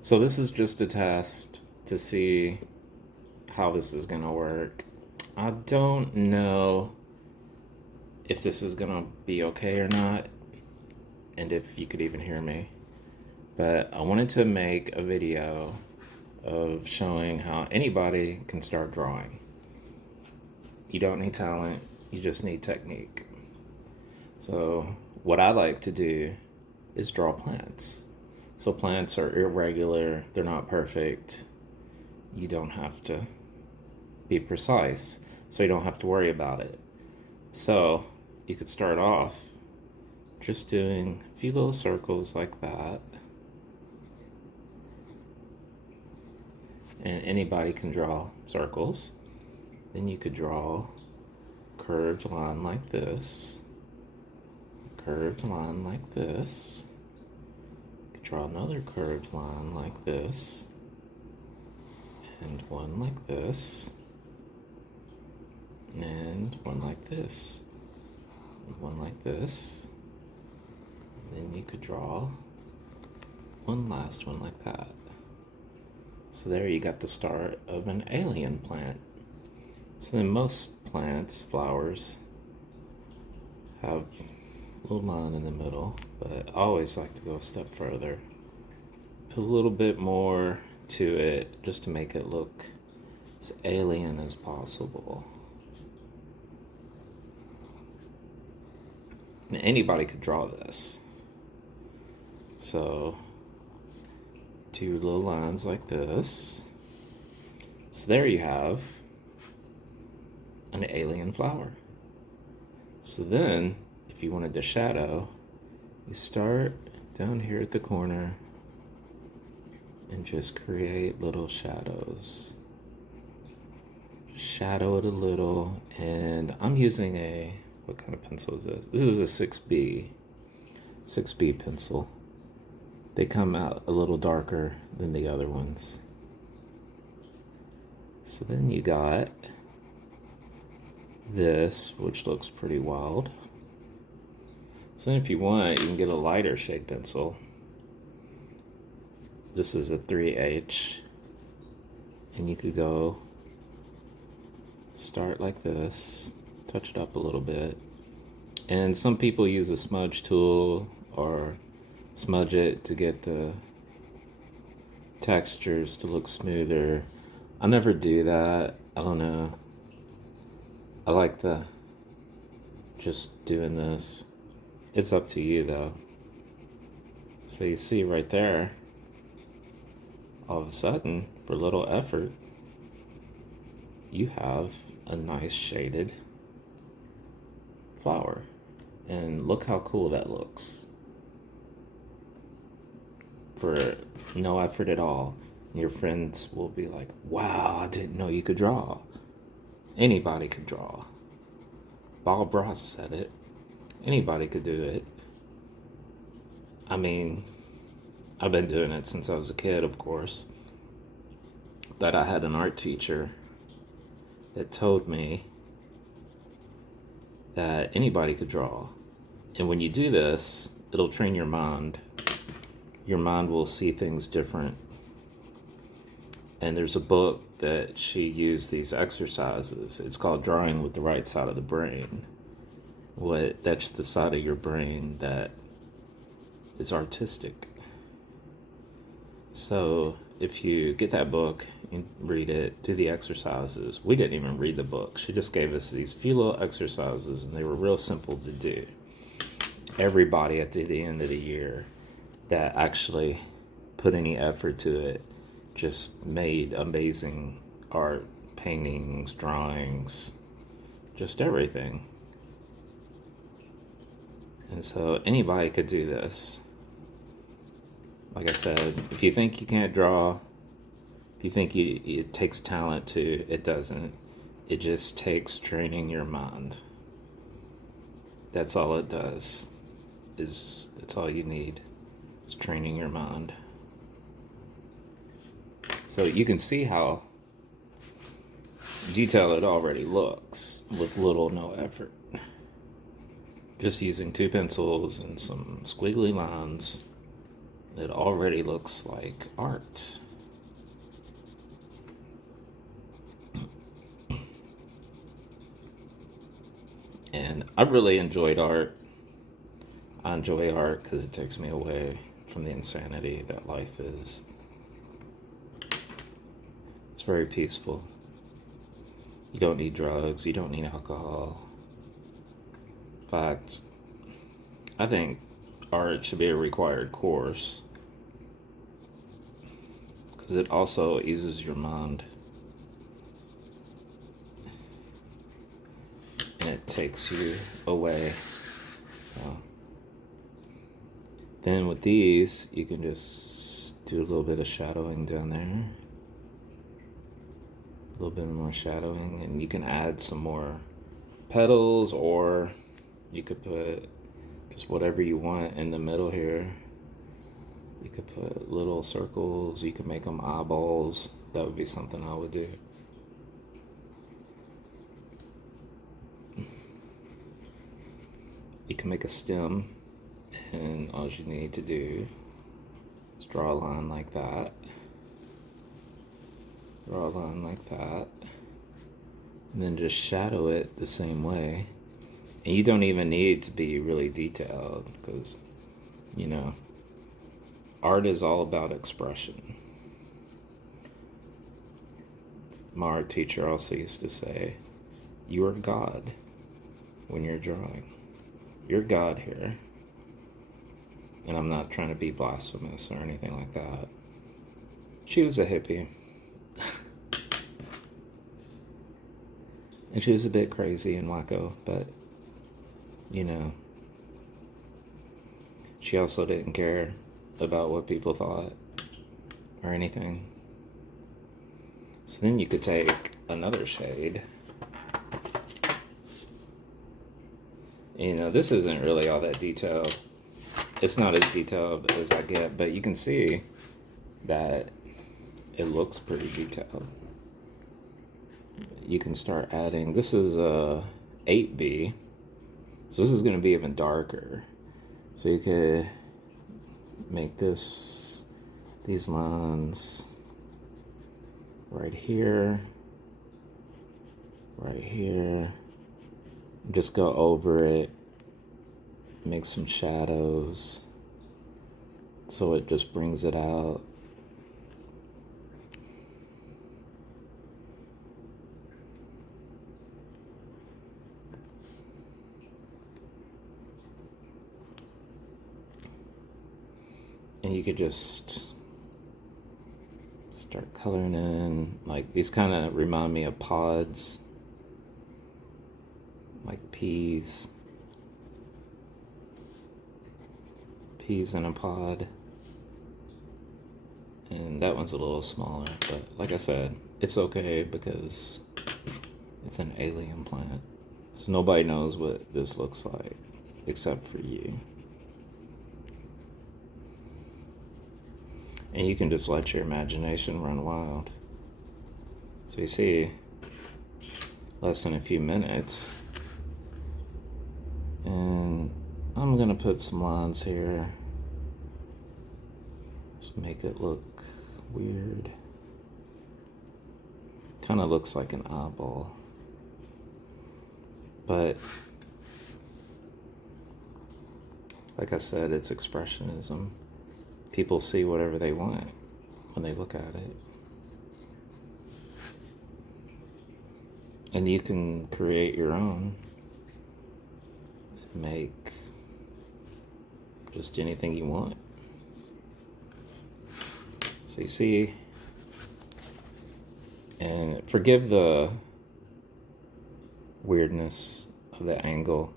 So this is just a test to see how this is going to work. I don't know if this is going to be okay or not, and if you could even hear me. But I wanted to make a video of showing how anybody can start drawing. You don't need talent, you just need technique. So, what I like to do is draw plants. So, plants are irregular, they're not perfect. You don't have to be precise, so you don't have to worry about it. So, you could start off just doing a few little circles like that. And anybody can draw circles. Then you could draw a curved line like this, a curved line like this. You could draw another curved line like this, and one like this, and one like this, and one like this. And then you could draw one last one like that. So there you got the start of an alien plant. So then most plants, flowers, have a little line in the middle, but I always like to go a step further. Put a little bit more to it just to make it look as alien as possible. And anybody could draw this. So, two little lines like this. So there you have an alien flower. So then, if you wanted to shadow, you start down here at the corner and just create little shadows. Shadow it a little, and I'm using what kind of pencil is this? This is a 6B pencil. They come out a little darker than the other ones. So then you got this, which looks pretty wild. So then if you want, you can get a lighter shade pencil. This is a 3H, and you could go start like this, touch it up a little bit. And some people use a smudge tool or smudge it to get the textures to look smoother. I never do that. I don't know. I like the just doing this. It's up to you though. So you see right there, all of a sudden, for little effort, you have a nice shaded flower. And look how cool that looks. For no effort at all. Your friends will be like, wow, I didn't know you could draw. Anybody could draw. Bob Ross said it. Anybody could do it. I mean, I've been doing it since I was a kid, of course. But I had an art teacher that told me that anybody could draw. And when you do this, it'll train your mind. Your mind will see things different. And there's a book that she used these exercises. It's called Drawing with the Right Side of the Brain. That's the side of your brain that is artistic. So if you get that book and read it, do the exercises. We didn't even read the book. She just gave us these few little exercises, and they were real simple to do. Everybody at the end of the year that actually put any effort to it just made amazing art, paintings, drawings, just everything. And so anybody could do this. Like I said, if you think you can't draw, if you think it takes talent to, it doesn't. It just takes training your mind. That's all it does. That's all you need. Is training your mind. So you can see how detailed it already looks with little no effort. Just using two pencils and some squiggly lines, It already looks like art. And I really enjoyed art. I enjoy art because it takes me away from the insanity that life is. It's very peaceful. You don't need drugs, you don't need alcohol. In fact, I think art should be a required course because it also eases your mind and it takes you away. Then with these, you can just do a little bit of shadowing down there. A little bit more shadowing, and you can add some more petals, or you could put just whatever you want in the middle here. You could put little circles, you could make them eyeballs. That would be something I would do. You can make a stem, and all you need to do is draw a line like that. Draw a line like that. And then just shadow it the same way. And you don't even need to be really detailed because, you know, art is all about expression. My art teacher also used to say, you are God when you're drawing. You're God here. And I'm not trying to be blasphemous or anything like that. She was a hippie. And she was a bit crazy and wacko, but, you know, she also didn't care about what people thought or anything. So then you could take another shade. You know, this isn't really all that detailed. It's not as detailed as I get, but you can see that it looks pretty detailed. You can start adding, this is a 8B, so this is going to be even darker. So you could make these lines right here, just go over it, make some shadows, so it just brings it out. And you could just start coloring in, like these kind of remind me of pods, like peas in a pod. And that one's a little smaller, but like I said, it's okay because it's an alien plant. So nobody knows what this looks like except for you. And you can just let your imagination run wild. So you see, less than a few minutes. And I'm gonna put some lines here. Just make it look weird. Kind of looks like an eyeball. But, like I said, it's expressionism. People see whatever they want when they look at it. And you can create your own. Make just anything you want. So you see, and forgive the weirdness of the angle.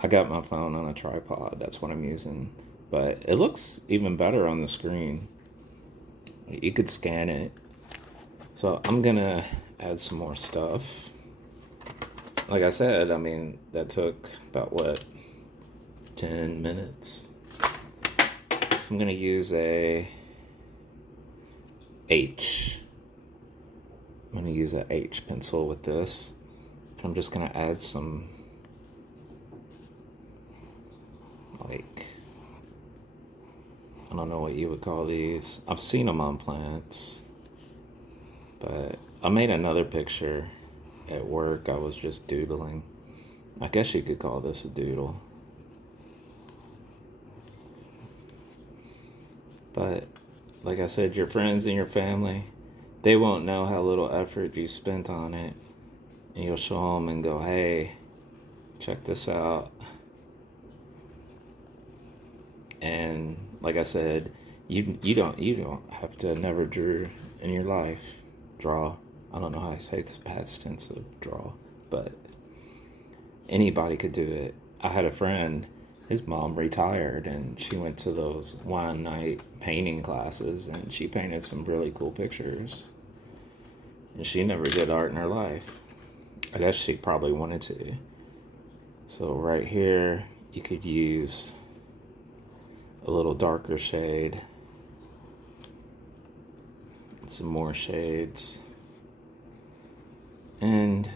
I got my phone on a tripod, that's what I'm using. But it looks even better on the screen. You could scan it. So I'm gonna add some more stuff. Like I said, I mean, that took about 10 minutes. So I'm gonna use a H. I'm gonna use an H pencil with this. I'm just gonna add some like I don't know what you would call these. I've seen them on plants, but I made another picture at work. I was just doodling. I guess you could call this a doodle. But like I said, your friends and your family, they won't know how little effort you spent on it. And you'll show them and go, hey, check this out. And like I said, you don't have to never drew in your life. Draw. I don't know how I say this past tense of draw, but anybody could do it. I had a friend, his mom retired, and she went to those one night painting classes, and she painted some really cool pictures. And she never did art in her life. I guess she probably wanted to. So right here, you could use a little darker shade, some more shades, and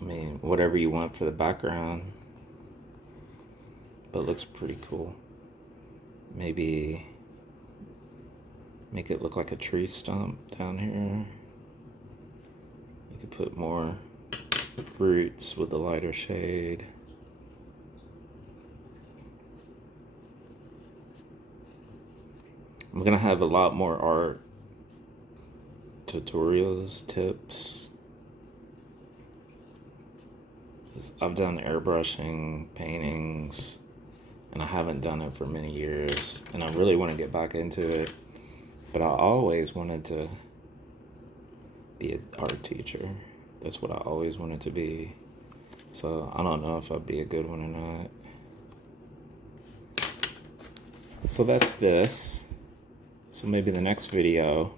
I mean, whatever you want for the background, but looks pretty cool. Maybe make it look like a tree stump down here. You could put more roots with the lighter shade. I'm gonna have a lot more art tutorials, tips. I've done airbrushing, paintings, and I haven't done it for many years, and I really want to get back into it, but I always wanted to be an art teacher. That's what I always wanted to be. So I don't know if I'd be a good one or not. So that's this. So maybe the next video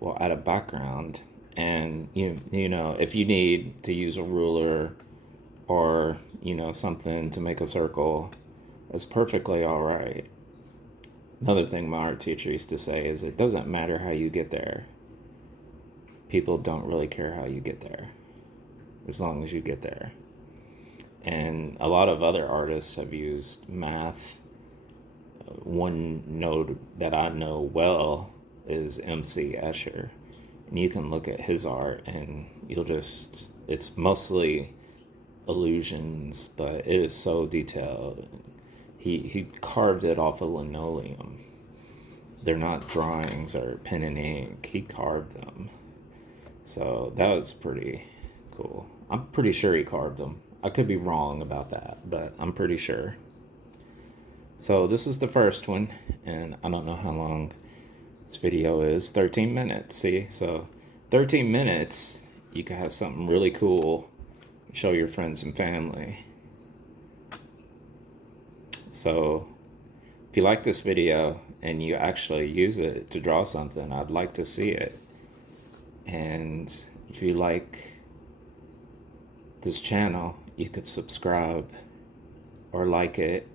we'll add a background, and you know, if you need to use a ruler or something to make a circle, that's perfectly all right. Another thing my art teacher used to say is it doesn't matter how you get there. People don't really care how you get there, as long as you get there. And a lot of other artists have used math. One node that I know well is MC Escher. And you can look at his art and it's mostly illusions, but it is so detailed. He carved it off of linoleum. They're not drawings or pen and ink. He carved them. So that was pretty cool. I'm pretty sure he carved them. I could be wrong about that, but I'm pretty sure. So this is the first one, and I don't know how long this video is. 13 minutes, see? So 13 minutes, you could have something really cool, show your friends and family. So if you like this video and you actually use it to draw something, I'd like to see it. And if you like this channel, you could subscribe or like it.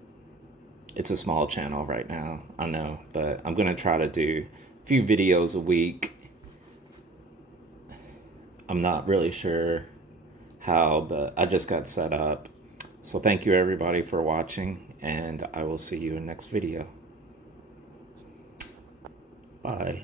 It's a small channel right now, I know, but I'm gonna try to do a few videos a week. I'm not really sure how, but I just got set up. So thank you everybody for watching, and I will see you in next video. Bye.